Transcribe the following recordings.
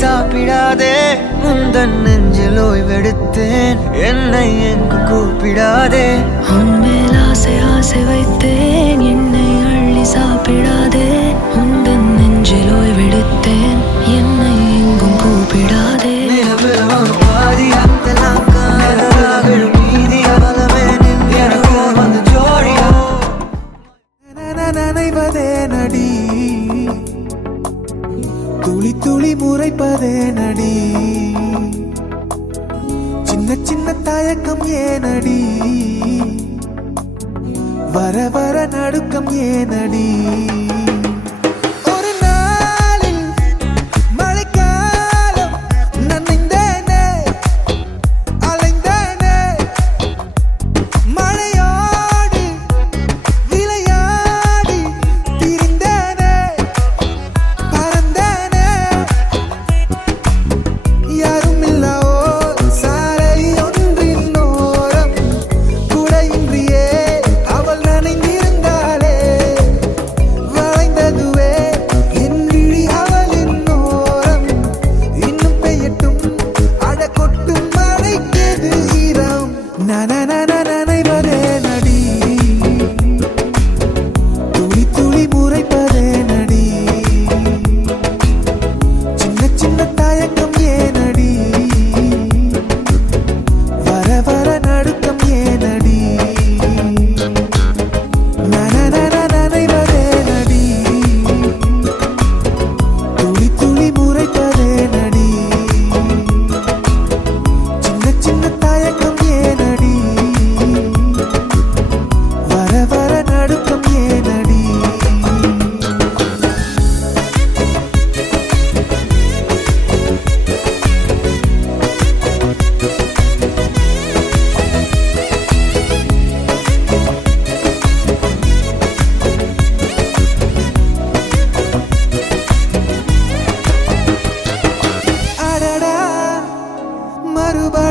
சாப்பிடாதே முந்தன் நெஞ்சில் ஓய்வெடுத்தேன் என்னை எங்கு கூப்பிடாதே உன்மேல் ஆசை ஆசை வைத்தேன் என்னை அள்ளி சாப்பிடாதே முந்தன் நெஞ்சில் ஓய்வெடுத்தேன் என்னை எங்கும் கூப்பிடாதே நனைவதே நடி துளி துளி முறைப்பதே நடி சின்ன சின்ன தயக்கம் ஏனடி வர வர நடுக்கம் ஏனடி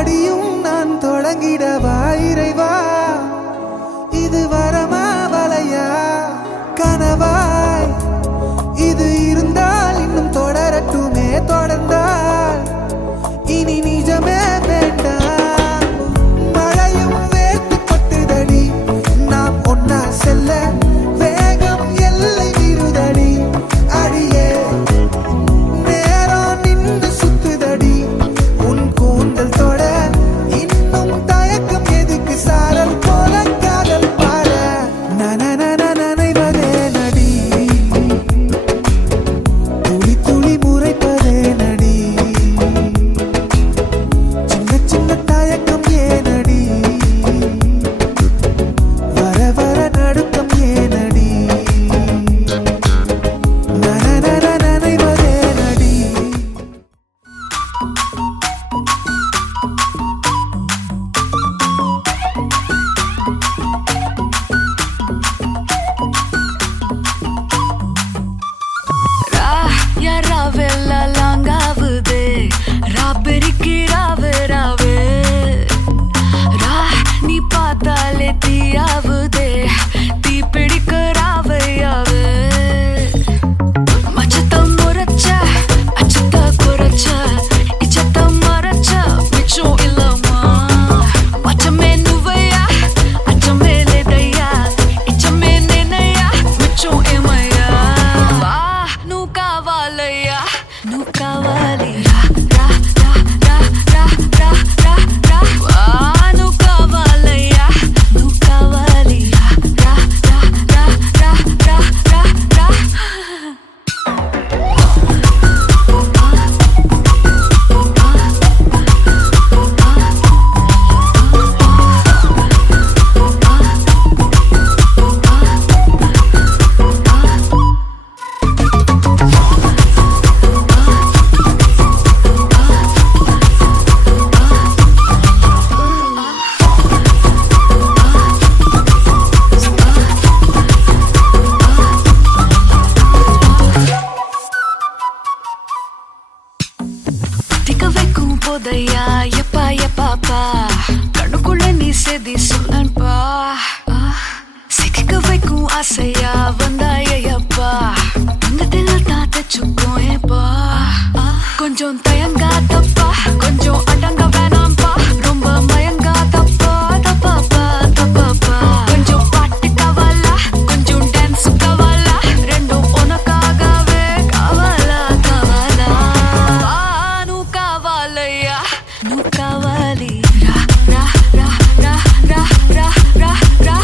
மறுபடியும் நான் தொடங்கிடவா இறைவா, இது வரமா வலையா கனவாய் இது இருந்தால் இன்னும் தொடரட்டுமே, தொடர்ந்தால் இனி நிஜமே வேண்டாம். மழையும் வேர்த்து கொட்டுதடி, நாம் ஒன்னா செல்ல வேகம் எல்லை விருதடி. அடியே நேரம் நின்று சுத்துதடி, உன் கூந்தல் தொட இன்னும் தயக்கம் எதுக்கு, சாரல் போல காதல் பாட நனைவதே நடி, துளி துளி முறைப்பதே நடி, சின்ன சின்ன தயக்கம் ஏனடி, வர வர நடுக்கம் ஏனடி, நனைவதே நடி. யாராவெல்ல லாங்காவுதே ராபெரிக்கு ராவே ராவே ரா நீ பார்த்தாலே தீயாவுதே தீ பிடிக்க ராவையாவே மச்சத்தம் முறைச்ச அச்சத்த குறைச்ச இச்சத்தம் மறைச்ச மிச்சம் இல்லம்மா மச்சமே நுவையா அச்சமே லேதையா இச்சமே நேனையா மிச்சம் ஏமையா வா நூ కావాలయ్యా నువ్వు కావాలి రా రా రా రా రా రా రా వా నువ్వు కావాలయ్యా నువ్వు కావాలి రా రా రా రా రా రా రా திக்க வைக்கும் போதையா எப்பா எப்பாப்பா கண்ணுக்குள்ள நீ செதி சொல்லன்பா சிக்க வைக்கும் ஆசையா வந்தாயப்பா தங்கத்தில் தான் தச்சுக்கும் ஏப்பா கொஞ்சம் தயங்காதப்பா கொஞ்சம் அடங்க வேணாம்பா ரொம்ப மயங்காதப்பா தப்பாப்பா தப்பாப்பா கொஞ்சம் பாட்டு கவலா கொஞ்சம் டான்ஸ் கவலா ரெண்டும் உனக்காகவே கவலா கவலா నువ్వు కావాలయ్యా నువ్వు కావాలి రా రా రా రా రా రా రా రా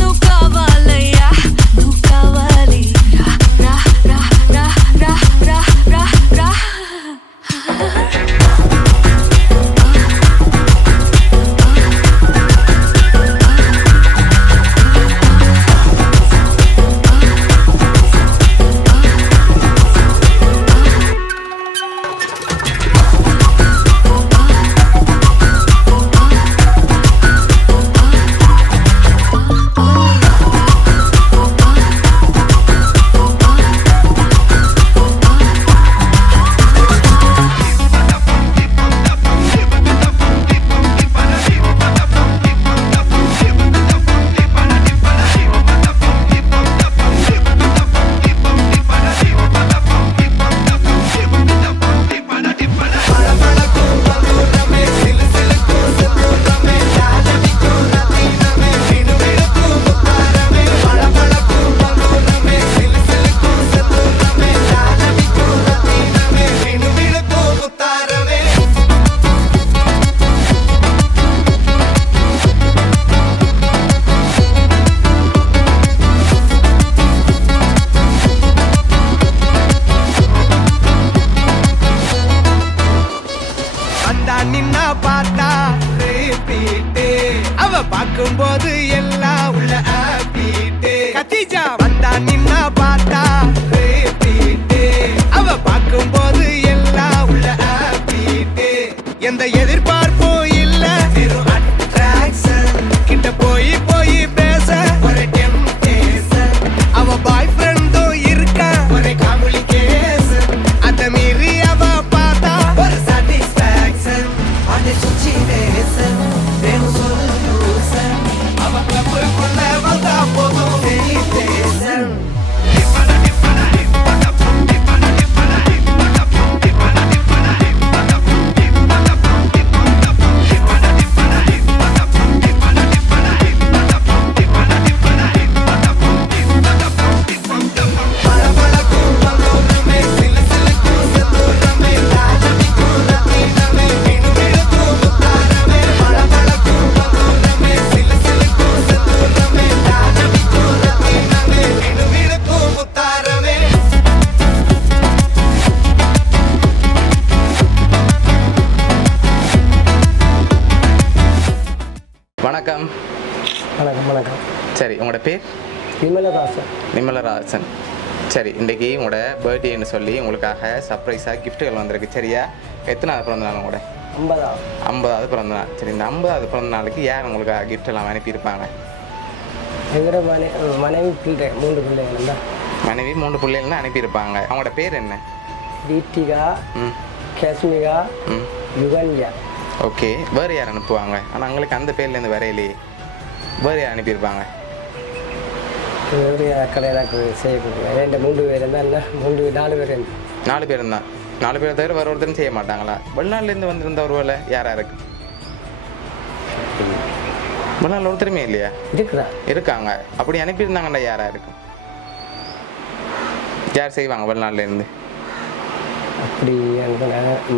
నువ్వు కావాలయ్యా నువ్వు కావాలి రా రా రా రా రా రా రా பார்க்கும்போது எல்லாம் உள்ள ஆப்பிட்டு கத்திஜா வந்தா நின்னா பார்த்தா ரேப்பிட்டு அவ பார்க்கும்போது எல்லாம் உள்ள ஆப்பிட்டு எந்த எதிர்பார்ப்பும் இல்ல வெறும் அட்ராக்ஷன் கிட்ட போய் போய் பேச ஒரு டெம்டேஷன் அவ பாய் ஃப்ரெண்டும் இருக்கா ஒரு காம்ப்ளிகேஷன் அத மீறி அவ பார்த்தா ஒரு சாட்டிஸ்ஃபேக்ஷன் அந்த சுச்சி வணக்கம். வணக்கம் வணக்கம். சரி, உங்களோட பேர்? விமலதாசன். நிமலராசன். சரி, இன்றைக்கி உங்களோட பர்த்டேன்னு சொல்லி உங்களுக்காக சர்ப்ரைஸாக கிஃப்ட்டுகள் வந்திருக்கு. சரியா? எத்தனாவது பிறந்த நாள் உங்களோட? 50வது பிறந்த நாள். சரி, இந்த 50வது பிறந்த நாளுக்கு யார் உங்களுக்கு gift எல்லாம் அனுப்பியிருப்பாங்க? எங்களோட மனைவி பிள்ளை 3 பிள்ளைகள் தான். மனைவி 3 பிள்ளைகள்னு அனுப்பியிருப்பாங்க. அவங்களோட பேர் என்ன? தீபிகா, காஷ்மிகா, யுகன்யா. ஓகே, வேறு யார் அனுப்புவாங்க? ஆனால் உங்களுக்கு அந்த பேர்லேருந்து வரையிலே வேறு யார் அனுப்பியிருப்பாங்க? வேறு அக்களை எனக்கு செய்யக்கூடாது. என்கிட்ட 3 பேர் இருந்தால் என்ன 4 பேர் 4 பேர் தான். 4 பேர் தவிர வேறு ஒருத்தரும் செய்ய மாட்டாங்களா? வெளிநாட்டிலேருந்து வந்திருந்த ஒரு வேலை யாராக இருக்கு? வெளிநாட்டில் ஒருத்தருமே இல்லையா? இருக்காங்க. அப்படி அனுப்பியிருந்தாங்கண்டா யாராக இருக்கும்? யார் செய்வாங்க வெளிநாட்டிலேருந்து? அப்படி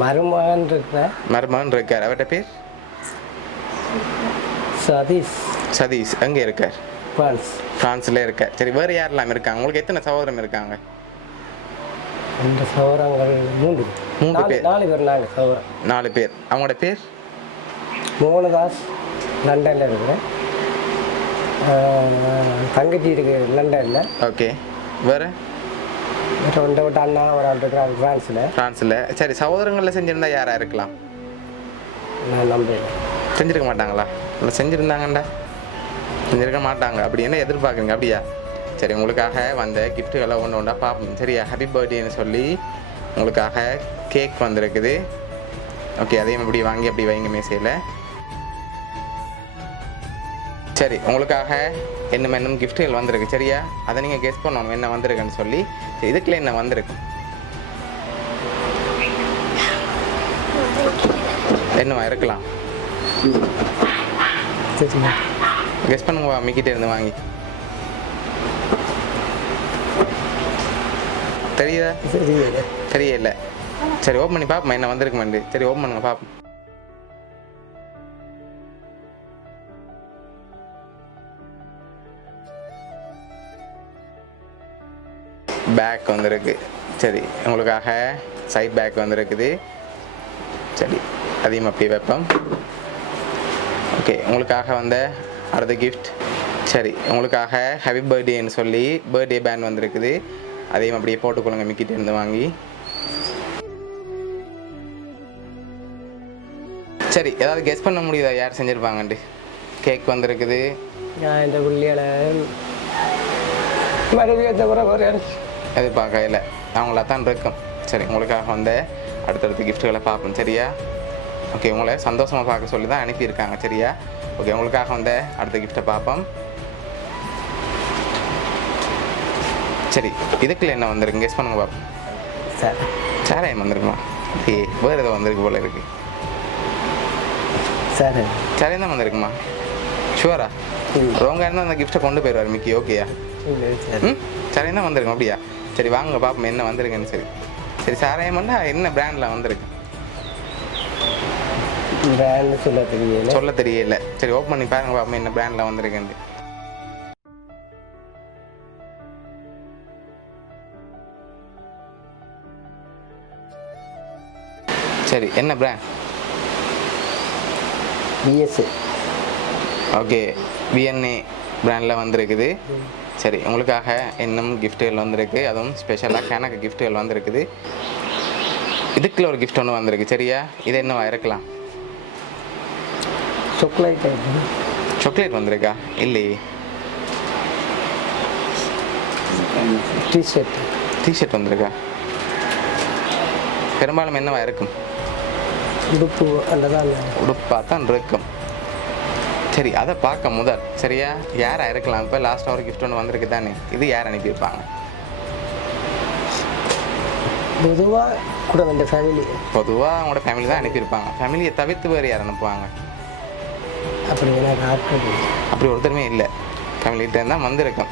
மருமகன் இருக்கிறார். மருமகன் இருக்கார். அவர்கிட்ட பேர்? சதீஷ். எங்கே இருக்கார்? ஃப்ரான்ஸில் இருக்கார். சரி, வேறு யாரெல்லாம் இருக்காங்க? உங்களுக்கு எத்தனை சகோதரம் இருக்காங்க? இந்த சகோதரங்கள் 3 பேர். 4 பேர் நாங்கள் சகோதரம். 4 பேர். அவங்களோட பேர்? மோகனதாஸ் லண்டனில் இருக்கிறேன். தங்கச்சி இருக்கு லண்டனில். ஓகே, வேறு? விட்டு அண்ணா ஒரு ஆள் இருக்கிறாங்க ஃப்ரான்ஸில். சரி, சகோதரங்களில் செஞ்சுருந்தா யாராக இருக்கலாம்? நான் நம்புறேன். செஞ்சுருக்க மாட்டாங்களா? இல்லை, செஞ்சுருந்தாங்கண்டா செஞ்சுருக்க மாட்டாங்க. அப்படி என்ன எதிர்பார்க்குறீங்க? அப்படியா? சரி, உங்களுக்காக வந்த கிஃப்ட்டுகளை ஒன்றா பார்ப்போம். சரியா? ஹாப்பி பர்த்டேன்னு சொல்லி உங்களுக்காக கேக் வந்திருக்குது. ஓகே, அதையும் அப்படி வாங்கி அப்படி வைங்க மேசையில். சரி, உங்களுக்காக இன்னும் கிஃப்ட்டுகள் வந்திருக்கு. சரியா? அதை நீங்கள் கெஸ் பண்ணணும் என்ன வந்திருக்குன்னு சொல்லி. சரி, இதுக்குள்ள என்ன வந்திருக்கு? என்னவா இருக்கலாம்? கெஸ் பண்ணுங்க, மிக்கிட்டே இருந்து வாங்கி. தெரியுதா? தெரியல. சரி, ஓப்பன் பண்ணி பார்ப்போம் என்ன வந்திருக்குமெண்டு. சரி, ஓப்பன் பண்ணுங்க பார்ப்போம். பேக் வந்திருக்கு. சரி, உங்களுக்காக சைட் பேக் வந்திருக்குது. சரி, அதையும் அப்படியே வைப்போம். ஓகே, உங்களுக்காக வந்த அடுத்த கிஃப்ட். சரி, உங்களுக்காக ஹாப்பி பர்த்டேன்னு சொல்லி பர்த்டே பேண்ட் வந்திருக்குது. அதையும் அப்படியே போட்டுக்கொள்ளுங்க மிக்கிட்டே இருந்து வாங்கி. சரி, ஏதாவது கெஸ் பண்ண முடியுதா யார் செஞ்சுருப்பாங்கன்ட்டு? கேக் வந்திருக்குது. நான் இந்த புள்ளியால் எதிர்பார்க்க இல்லை, அவங்கள தான் இருக்கும். சரி, உங்களுக்காக வந்த அடுத்தடுத்த கிஃப்ட்டுகளை பார்ப்போம். சரியா? ஓகே, உங்களை சந்தோஷமாக பார்க்க சொல்லி தான் அனுப்பியிருக்காங்க. சரியா? ஓகே, உங்களுக்காக வந்த அடுத்த கிஃப்ட்டை பார்ப்போம். சரி, இதுக்குள்ள என்ன வந்திருக்கு கெஸ் பண்ணுங்க பார்ப்போம். சாராயம் வந்திருக்குமா? ஓகே, வேறு ஏதோ வந்திருக்கு போல இருக்கு. சாராயம் தான் வந்திருக்குமா? ஷுவரா? ரோங்க இருந்தால் அந்த கிஃப்ட்டை கொண்டு போயிடுவார் மிக்கி. ஓகேயா? சாராயம் தான் வந்திருக்கும். அப்படியா? சரி, வாங்க பார்ப்போம் என்ன வந்திருக்குன்னு. சரி சரி, சாராயம் வந்து என்ன பிராண்டில் வந்திருக்கு? சொல்ல தெரியல. சரி, ஓப்பன் பண்ணி பாருங்க பார்ப்போம் என்ன பிராண்டில் வந்திருக்குன்னு. சரி, என்ன பிராண்ட்? விஎஸ்ஏ. ஓகே, விஎன்ஏ பிராண்டில் வந்திருக்குது. சரி, உங்களுக்காக இன்னும் கிஃப்ட்டுகள் வந்திருக்கு. அதுவும் ஸ்பெஷலாக எனக்கு கிஃப்ட்டுகள் வந்திருக்குது. இதுக்குள்ள ஒரு கிஃப்ட் ஒன்று வந்திருக்கு. சரியா? இது என்னவா இருக்கலாம்? சாக்லேட் வந்திருக்கா? இல்லையே. டிஷர்ட் வந்திருக்கா? பெரும்பாலும் என்னவா இருக்கும்? உடுப்பாக தான் இருக்கும். சரி, அதை பார்க்க முதல். சரியா? யாராக இருக்கலாம்? இப்போ லாஸ்ட்டாக ஒரு கிஃப்ட் ஒன்று வந்திருக்கு தானே, இது யார் அனுப்பியிருப்பாங்க? பொதுவாக கூட இந்த ஃபேமிலி. பொதுவாக அவங்களோட ஃபேமிலி தான் அனுப்பியிருப்பாங்க. ஃபேமிலியை தவிர்த்து வேறு யார் அனுப்புவாங்க? அப்படி ஒருத்தருமே இல்லை. ஃபேமிலிகிட்ட இருந்தால் வந்திருக்கும்.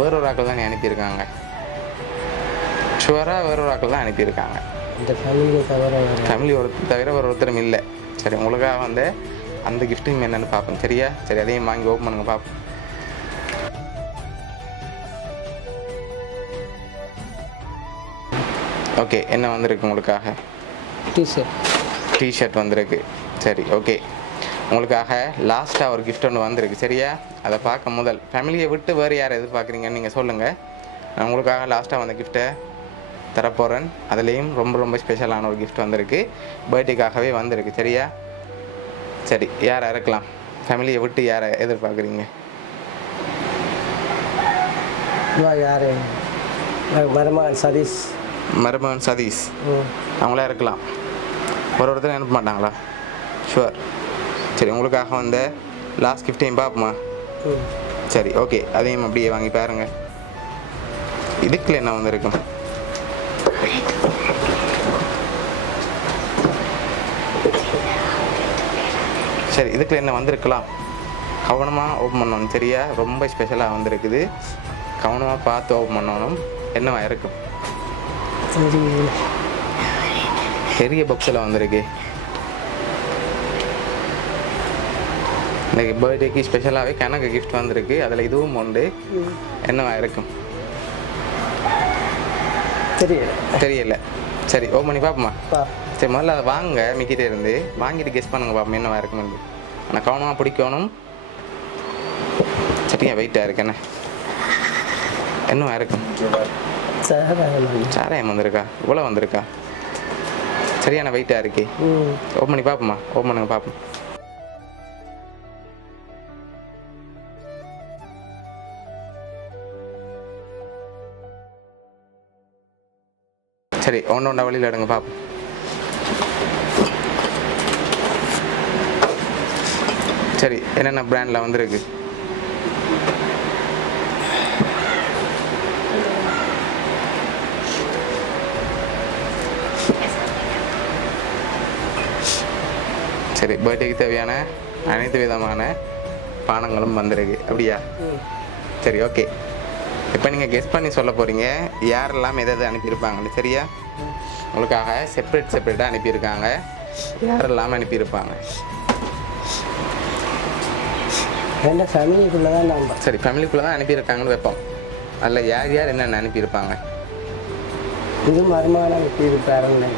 வேறொரு ஆக்கள் தான் அனுப்பியிருக்காங்க. ஷுவராக வேறொரு ஆக்கள் தான் அனுப்பியிருக்காங்க. இந்த ஃபேமிலி தவிர வேறு ஒருத்தரும் இல்லை. சரி, உங்களுக்காக வந்து அந்த கிஃப்ட்டும் என்னென்னு பார்ப்போம். சரியா? சரி, அதையும் வாங்கி ஓப்பன் பண்ணுங்க பார்ப்போம். ஓகே, என்ன வந்திருக்கு உங்களுக்காக? டிஷர்ட் வந்திருக்கு. சரி, ஓகே, உங்களுக்காக லாஸ்ட்டாக ஒரு gift ஒன்று வந்திருக்கு சரியா? அதை பார்க்க முதல் ஃபேமிலியை விட்டு வேறு யார் எதிர்பார்க்குறீங்கன்னு நீங்கள் சொல்லுங்கள். நான் உங்களுக்காக லாஸ்ட்டாக வந்த கிஃப்ட்டை தரப்போகிறேன். அதுலேயும் ரொம்ப ரொம்ப ஸ்பெஷலான ஒரு gift வந்திருக்கு. பர்த்டேக்காகவே வந்திருக்கு சரியா? சரி, யாரை இருக்கலாம்? ஃபேமிலியை விட்டு யாரை எதிர்பார்க்குறீங்க? யார் மருமகன் சதீஷ். மருமகன் சதீஷ் அவங்களா இருக்கலாம். ஒருத்தர் அனுப்ப மாட்டாங்களா? ஷுவர். சரி, உங்களுக்காக வந்த லாஸ்ட் கிஃப்டையும் பார்ப்போமா? சரி, ஓகே, அதையும் அப்படியே வாங்கி பாருங்கள். இதுக்குள்ள என்ன வந்திருக்கும்? சரி, இதுக்குள்ள என்ன வந்திருக்கலாம்? கவனமாக ஓப்பன் பண்ணணும் சரியா? ரொம்ப ஸ்பெஷலாக வந்திருக்குது. கவனமாக பார்த்து ஓப்பன் பண்ணணும். என்னவா இருக்கும்? பெரிய பாக்ஸில் வந்திருக்கு. இன்றைக்கி பர்த்டேக்கு ஸ்பெஷலாகவே கணக்கு கிஃப்ட் வந்திருக்கு. அதில் இதுவும் உண்டு. என்னவா இருக்கும்? தெரியல. சரி, ஓப்பன் பண்ணி பார்ப்போமா? சரி, முதல்ல அதை வாங்க மிக்கிட்டே இருந்து வாங்கிட்டு கெஸ் பண்ணுங்க பார்ப்போம் என்னவா இருக்குன்னு. ஆனால் கவனமாக பிடிக்கணும். சரியா? வெயிட்டாக இருக்கு. என்னவா இருக்கும்? சாராயம் வந்திருக்கா? இவ்வளோ வந்திருக்கா? சரியான வெயிட்டாக இருக்கே. ஓப்பன் பண்ணி பார்ப்போமா? ஓப்பன் பண்ணுங்க பார்ப்போம். சரி, ஒன்றா வழியில் எடுங்க பார்ப்போம். சரி, என்னென்ன பிராண்டில் வந்திருக்கு? சரி, பர்த்டேக்கு தேவையான அனைத்து விதமான பானங்களும் வந்திருக்கு. அப்படியா? சரி, ஓகே. இப்போ நீங்கள் கெஸ் பண்ணி சொல்ல போகிறீங்க யாரெல்லாம் எதாவது அனுப்பியிருப்பாங்கன்னு சரியா? உங்களுக்காக செப்பரேட்டாக அனுப்பியிருக்காங்க. யாரெல்லாம் அனுப்பியிருப்பாங்க? ஃபேமிலிக்குள்ளே தான் நம்பர். சரி, ஃபேமிலிக்குள்ளே தான் அனுப்பியிருக்காங்கன்னு வைப்போம். அதில் யார் என்னென்ன அனுப்பியிருப்பாங்க? இது மருமகன் அனுப்பியிருப்பாருன்னு.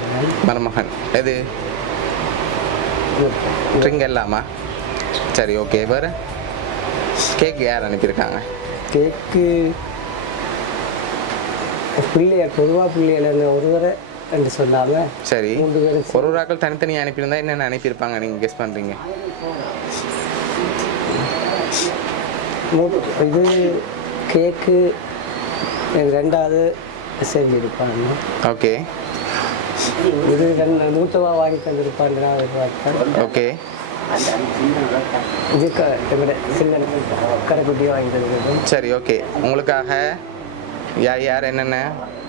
மருமகன் எது? ட்ரிங்க் எல்லாமா? சரி, ஓகே. வேறு கேக் யார் அனுப்பியிருக்காங்க? கேக்கு பிள்ளையார், பொதுவாக பிள்ளைகள் ஒருவரை என்று சொல்லாமல். சரி, ஒரு ஆக்கள் தனித்தனியாக அனுப்பியிருந்தா என்னென்ன அனுப்பியிருப்பாங்க நீங்கள் கெஸ் பண்ணுறீங்க? இது கேக்கு ரெண்டாவது செஞ்சிருப்பாங்க. ஓகே. இது மூத்தவா வாங்கி தந்திருப்பாங்க. ஓகே. இது சின்ன கரைக்குட்டியாக வாங்கி தந்திருக்கோம். சரி, ஓகே. உங்களுக்காக யார் என்னென்ன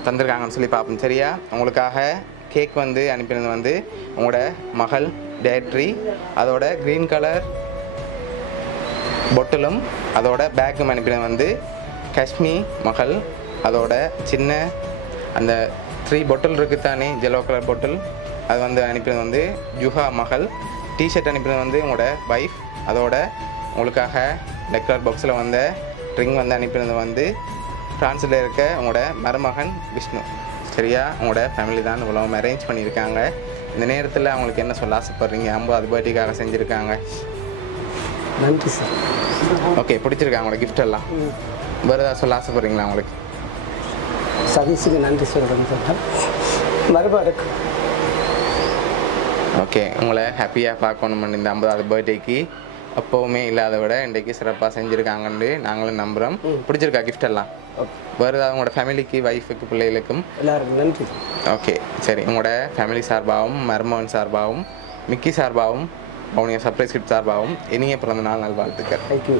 தந்திருக்காங்கன்னு சொல்லி பார்ப்போம் சரியா? உங்களுக்காக கேக் வந்து அனுப்பினது வந்து உங்களோட மகள் டேட்ரி, அதோட க்ரீன் கலர் பொட்டிலும் அதோட பேக்கும் அனுப்பினது வந்து காஷ்மி மகள். அதோட சின்ன அந்த 3 பொட்டில் இருக்குது தானே, ஜெல்லோ கலர் பொட்டில், அது வந்து அனுப்பினது வந்து ஜுஹா மகள். டிஷர்ட் அனுப்பினது வந்து உங்களோட வைஃப். அதோட உங்களுக்காக டெக்கர் பாக்ஸில் வந்த ட்ரிங்க் வந்து அனுப்பினது வந்து ஃப்ரான்ஸில் இருக்க உங்களோட மருமகன் விஷ்ணு சரியா? உங்களோட ஃபேமிலி தான் இவ்வளோ அரேஞ்ச் பண்ணியிருக்காங்க. இந்த நேரத்தில் அவங்களுக்கு என்ன சொல்ல ஆசைப்பட்றீங்க? 50 பர்த்டேக்காக செஞ்சுருக்காங்க. நன்றி சார். ஓகே, பிடிச்சிருக்காங்க உங்களோட கிஃப்ட் எல்லாம். வேறு ஏதாவது சொல்ல ஆசைப்பட்றீங்களா உங்களுக்கு? சதீஷுக்கு நன்றி சொல்கிறேன்னு சொன்னால் மறுபாடுக்கு. ஓகே, உங்களை ஹாப்பியாக பார்க்கணும். இந்த 50வது பர்த்டேக்கு அப்போவுமே இல்லாத விட இன்றைக்கு சிறப்பாக செஞ்சுருக்காங்கன்னு நாங்களும் நம்புகிறோம். பிடிச்சிருக்கா கிஃப்ட் எல்லாம்? வேறு ஏதாவது உங்களோட ஃபேமிலிக்கு, ஒய்ஃபுக்கு, பிள்ளைகளுக்கும்? எல்லாருக்கும் நன்றி. ஓகே, சரி. உங்களோட ஃபேமிலி சார்பாகவும், மருமகன் சார்பாகவும், மிக்கி சார்பாகவும், அவனுடைய சர்ப்ரைஸ் கிஃப்ட் சார்பாகவும் இனிய பிறந்த நாள் நல்வாழ்த்துக்கள். தேங்க்யூ.